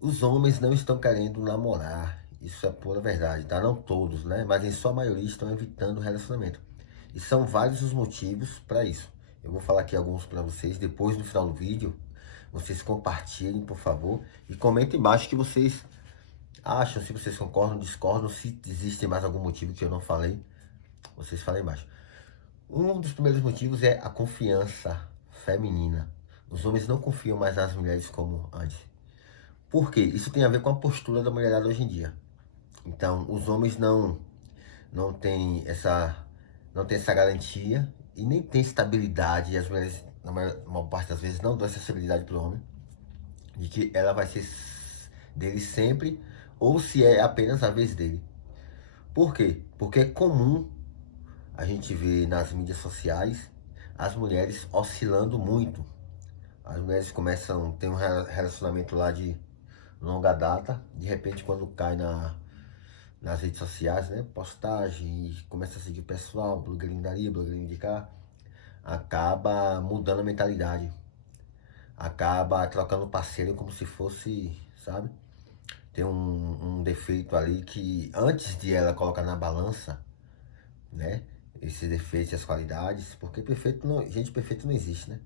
Os homens não estão querendo namorar, isso é pura verdade, tá? Não todos, né? Mas em sua maioria estão evitando o relacionamento. E são vários os motivos para isso. Eu vou falar aqui alguns para vocês, depois no final do vídeo, vocês compartilhem, por favor, e comentem embaixo o que vocês acham, se vocês concordam, discordam, se existe mais algum motivo que eu não falei, vocês falem embaixo. Um dos primeiros motivos é a confiança feminina. Os homens não confiam mais nas mulheres como antes. Por quê? Isso tem a ver com a postura da mulherada hoje em dia. Então, os homens não têm essa garantia e nem têm estabilidade. E as mulheres, na maior parte das vezes, não dão essa estabilidade para o homem, de que ela vai ser dele sempre, ou se é apenas a vez dele. Por quê? Porque é comum a gente ver nas mídias sociais as mulheres oscilando muito. As mulheres começam a ter um relacionamento lá de longa data, de repente quando cai nas redes sociais, né, postagem, e começa a seguir o pessoal, blogueirinho dali, blogueirinho de cá, acaba mudando a mentalidade, acaba trocando parceiro como se fosse, sabe, tem um defeito ali que antes de ela colocar na balança, né, esses defeitos e as qualidades, porque perfeito não, gente, perfeito não existe, né,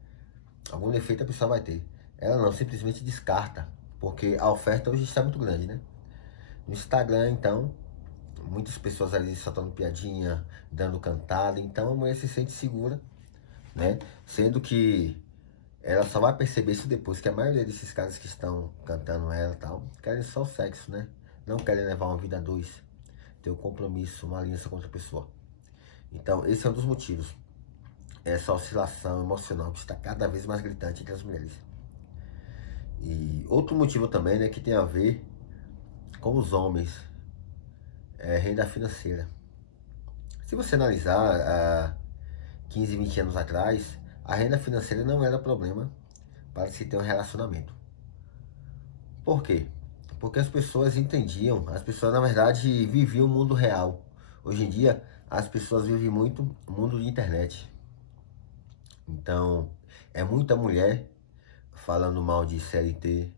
algum defeito a pessoa vai ter, ela não, simplesmente descarta, porque a oferta hoje está muito grande, né. No Instagram, então, muitas pessoas ali soltando piadinha, dando cantada, então a mulher se sente segura, né? Sendo que ela só vai perceber isso depois, que a maioria desses caras que estão cantando ela e tal, querem só o sexo, né? Não querem levar uma vida a dois, ter um compromisso, uma aliança com outra pessoa. Então, esse é um dos motivos. Essa oscilação emocional que está cada vez mais gritante entre as mulheres. E outro motivo também, né, que tem a ver com os homens, é renda financeira. Se você analisar 15, 20 anos atrás, a renda financeira não era problema para se ter um relacionamento. Por quê? Porque as pessoas entendiam, as pessoas na verdade viviam o mundo real. Hoje em dia, as pessoas vivem muito o mundo de internet. Então, é muita mulher falando mal de CLT,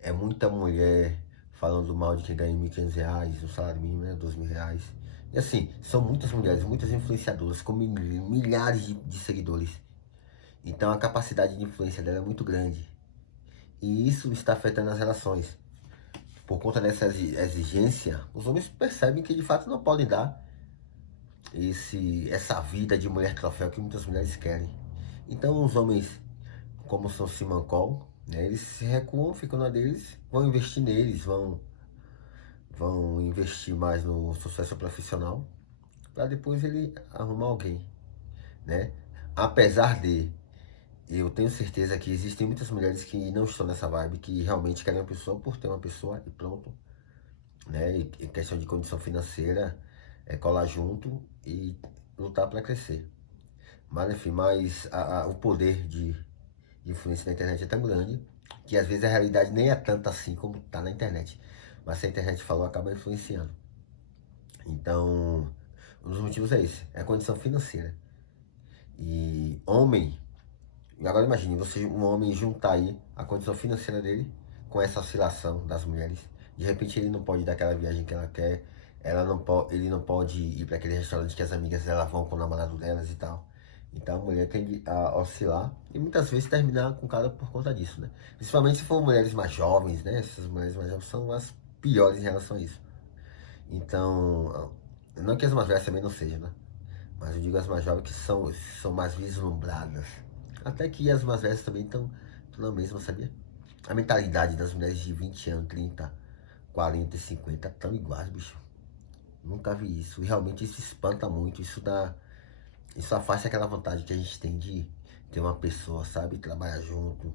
é muita mulher falando mal de quem ganha R$ 1.500, o salário mínimo é R$ 2.000. E assim, são muitas mulheres, muitas influenciadoras com milhares de seguidores. Então a capacidade de influência dela é muito grande. E isso está afetando as relações. Por conta dessa exigência, os homens percebem que de fato não podem dar essa vida de mulher troféu que muitas mulheres querem. Então os homens, como são simancol, né, eles se recuam, ficam na deles, vão investir neles, vão investir mais no sucesso profissional, para depois ele arrumar alguém, né? Apesar de eu tenho certeza que existem muitas mulheres que não estão nessa vibe, que realmente querem uma pessoa por ter uma pessoa e pronto, né? E questão de condição financeira, é colar junto e lutar para crescer. Mas enfim, o poder de influência na internet é tão grande que às vezes a realidade nem é tanta assim como tá na internet. Mas se a internet falou, acaba influenciando. Então, um dos motivos é esse, é a condição financeira. E homem, agora imagine, você, um homem juntar aí a condição financeira dele com essa oscilação das mulheres. De repente ele não pode dar aquela viagem que ela quer, ele não pode ir para aquele restaurante que as amigas dela vão com o namorado delas e tal. Então a mulher tende a oscilar e muitas vezes terminar com o cara por conta disso, né? Principalmente se for mulheres mais jovens, né? Essas mulheres mais jovens são as piores em relação a isso. Então, não que as mais velhas também não sejam, né? Mas eu digo as mais jovens que são mais vislumbradas. Até que as mais velhas também estão na mesma, sabia? A mentalidade das mulheres de 20 anos, 30, 40 e 50 tão iguais, bicho. Nunca vi isso. E realmente isso espanta muito. Isso afasta aquela vontade que a gente tem de ter uma pessoa, sabe? Trabalhar junto,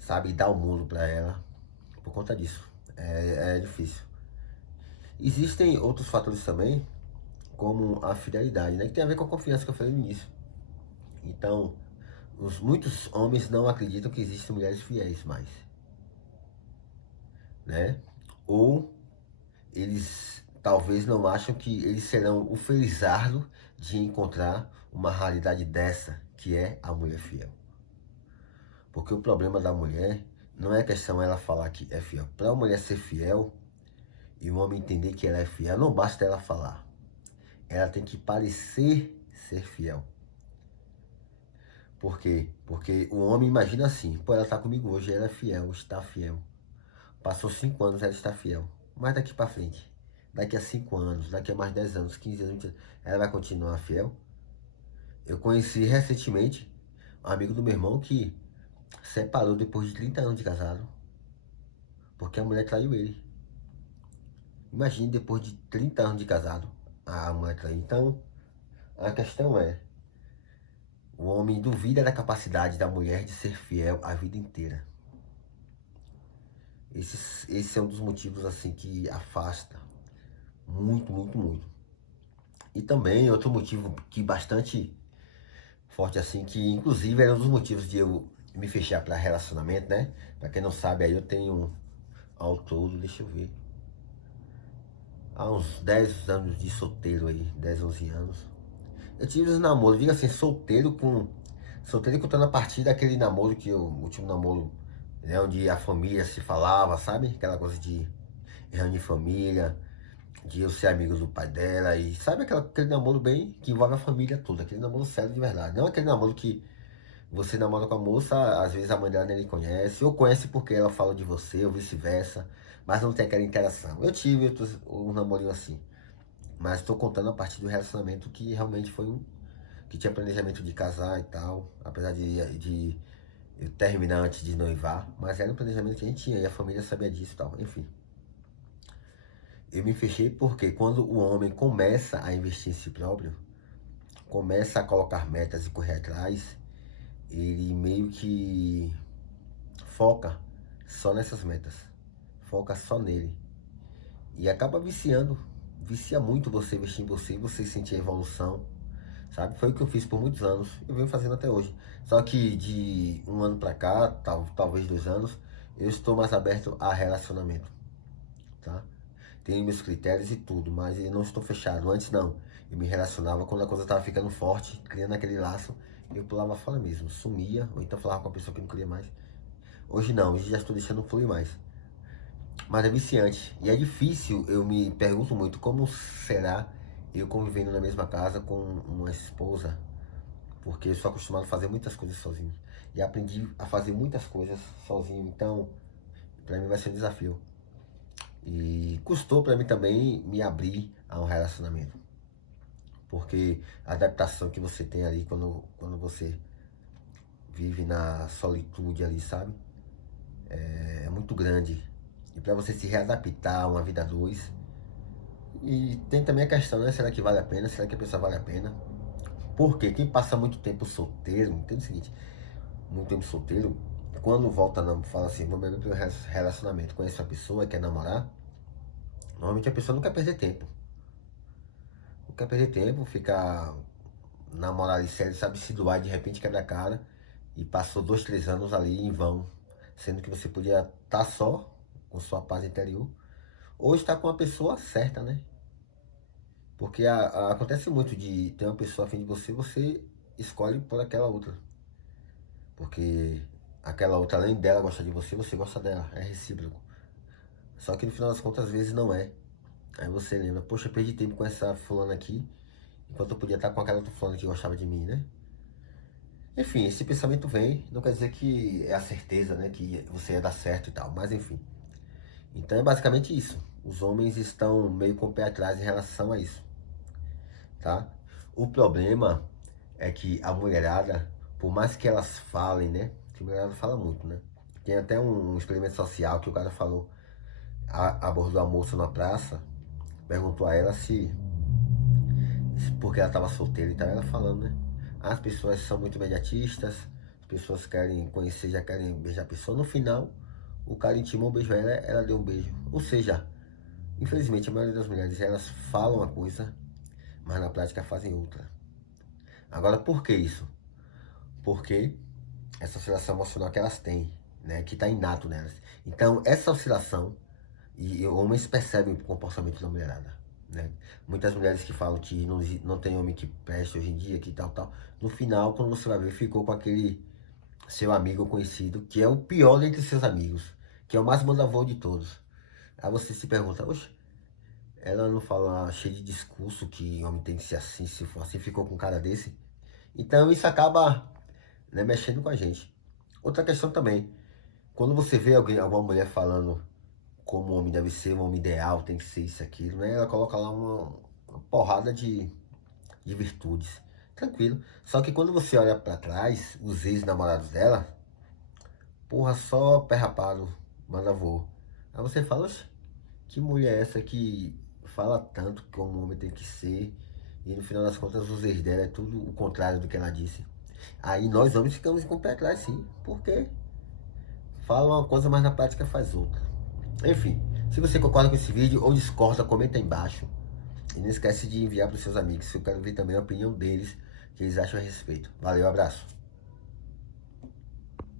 sabe? Dar o mundo pra ela. Por conta disso. É difícil. Existem outros fatores também, como a fidelidade, né? Que tem a ver com a confiança que eu falei no início. Então, muitos homens não acreditam que existem mulheres fiéis mais, né? Ou eles talvez não acham que eles serão o felizardo de encontrar uma raridade dessa, que é a mulher fiel. Porque o problema da mulher não é questão ela falar que é fiel. Para a mulher ser fiel e o homem entender que ela é fiel, não basta ela falar. Ela tem que parecer ser fiel. Por quê? Porque o homem imagina assim, pô, ela tá comigo hoje, ela é fiel, está fiel. Passou 5 anos, ela está fiel. Mas daqui para frente, daqui a 5 anos, daqui a mais 10 anos, 15 anos, 20 anos, ela vai continuar fiel? Eu conheci recentemente um amigo do meu irmão que separou depois de 30 anos de casado, porque a mulher traiu ele. Imagine depois de 30 anos de casado, a mulher traiu. Então, a questão é, o homem duvida da capacidade da mulher de ser fiel a vida inteira. Esse é um dos motivos assim que afasta muito, muito, muito. E também outro motivo que bastante forte assim, que inclusive era um dos motivos de eu me fechar para relacionamento, né? Para quem não sabe, aí eu tenho ao todo, deixa eu ver, há uns 10 anos de solteiro aí, 10, 11 anos. Eu tive os namoros, diga assim, solteiro contando a partir daquele namoro que o último namoro, né, onde a família se falava, sabe? Aquela coisa de reunir família, de eu ser amigo do pai dela, e sabe aquele namoro bem que envolve a família toda, aquele namoro sério de verdade. Não aquele namoro que você namora com a moça, às vezes a mãe dela nem lhe conhece, ou conhece porque ela fala de você, ou vice-versa, mas não tem aquela interação. Eu tive um namorinho assim, mas estou contando a partir do relacionamento que realmente foi que tinha planejamento de casar e tal, apesar de eu terminar antes de noivar, mas era um planejamento que a gente tinha, e a família sabia disso e tal, enfim. Eu me fechei porque quando o homem começa a investir em si próprio, começa a colocar metas e correr atrás, ele meio que foca só nessas metas, foca só nele e acaba viciando, vicia muito você investir em você, você sentir a evolução, sabe? Foi o que eu fiz por muitos anos, eu venho fazendo até hoje. Só que de um ano pra cá, talvez 2 anos, eu estou mais aberto a relacionamento, tá? Tenho meus critérios e tudo, mas eu não estou fechado. Antes não, eu me relacionava quando a coisa estava ficando forte, criando aquele laço, eu pulava fora mesmo, sumia, ou então falava com a pessoa que não queria mais. Hoje não, hoje já estou deixando fluir mais. Mas é viciante. E é difícil, eu me pergunto muito, como será eu convivendo na mesma casa com uma esposa? Porque eu sou acostumado a fazer muitas coisas sozinho. E aprendi a fazer muitas coisas sozinho. Então, pra mim vai ser um desafio. E custou pra mim também me abrir a um relacionamento. Porque a adaptação que você tem ali quando você vive na solitude ali, sabe? É muito grande. E para você se readaptar a uma vida a dois. E tem também a questão, né? Será que vale a pena? Será que a pessoa vale a pena? Porque quem passa muito tempo solteiro, entende o seguinte, muito tempo solteiro, quando volta a fala assim, vou beber pelo relacionamento, conhece uma pessoa e quer namorar, normalmente a pessoa não quer perder tempo. Não quer perder tempo, ficar namorar ali sério, sabe, se doar, de repente quebra a cara e passou 2, 3 anos ali em vão, sendo que você podia estar só, com sua paz interior, ou estar com a pessoa certa, né? Porque acontece muito de ter uma pessoa afim de você, você escolhe por aquela outra. Porque aquela outra, além dela gostar de você, você gosta dela. É recíproco. Só que no final das contas, às vezes não é. Aí você lembra, poxa, eu perdi tempo com essa fulana aqui, enquanto eu podia estar com aquela outra fulana que gostava de mim, né? Enfim, esse pensamento vem, não quer dizer que é a certeza, né, que você ia dar certo e tal, mas enfim. Então é basicamente isso. Os homens estão meio com o pé atrás em relação a isso, tá? O problema é que a mulherada, por mais que elas falem, né? Que a mulherada fala muito, né? Tem até um experimento social que o cara falou, abordou a moça na praça, perguntou a ela porque ela estava solteira e tal, ela falando, né? As pessoas são muito imediatistas, as pessoas querem conhecer, já querem beijar a pessoa. No final, o cara intimou um beijo a ela, ela deu um beijo. Ou seja, infelizmente a maioria das mulheres, elas falam uma coisa, mas na prática fazem outra. Agora, por que isso? Porque essa oscilação emocional que elas têm, né, que está inato nelas. Então, essa oscilação, e homens percebem o comportamento da mulherada, né? Muitas mulheres que falam que não tem homem que preste hoje em dia, que tal, tal. No final, quando você vai ver, ficou com seu amigo conhecido, que é o pior dentre seus amigos, que é o mais mandavô de todos. Aí você se pergunta, oxe, ela não fala cheio de discurso que homem tem que ser assim, se for assim, ficou com um cara desse. Então isso acaba, né, mexendo com a gente. Outra questão também, quando você vê alguém, alguma mulher falando como o homem deve ser, um homem ideal, tem que ser isso, aquilo, né? Ela coloca lá uma porrada de virtudes. Tranquilo. Só que quando você olha pra trás, os ex-namorados dela, porra, só pé rapado, manda voo. Aí você fala, oxe, que mulher é essa que fala tanto como o homem tem que ser, e no final das contas os ex dela é tudo o contrário do que ela disse. Aí nós homens ficamos com o pé atrás, sim. Por quê? Fala uma coisa, mas na prática faz outra. Enfim, se você concorda com esse vídeo ou discorda, comenta aí embaixo. E não esquece de enviar para os seus amigos, eu quero ver também a opinião deles, que eles acham a respeito. Valeu, abraço.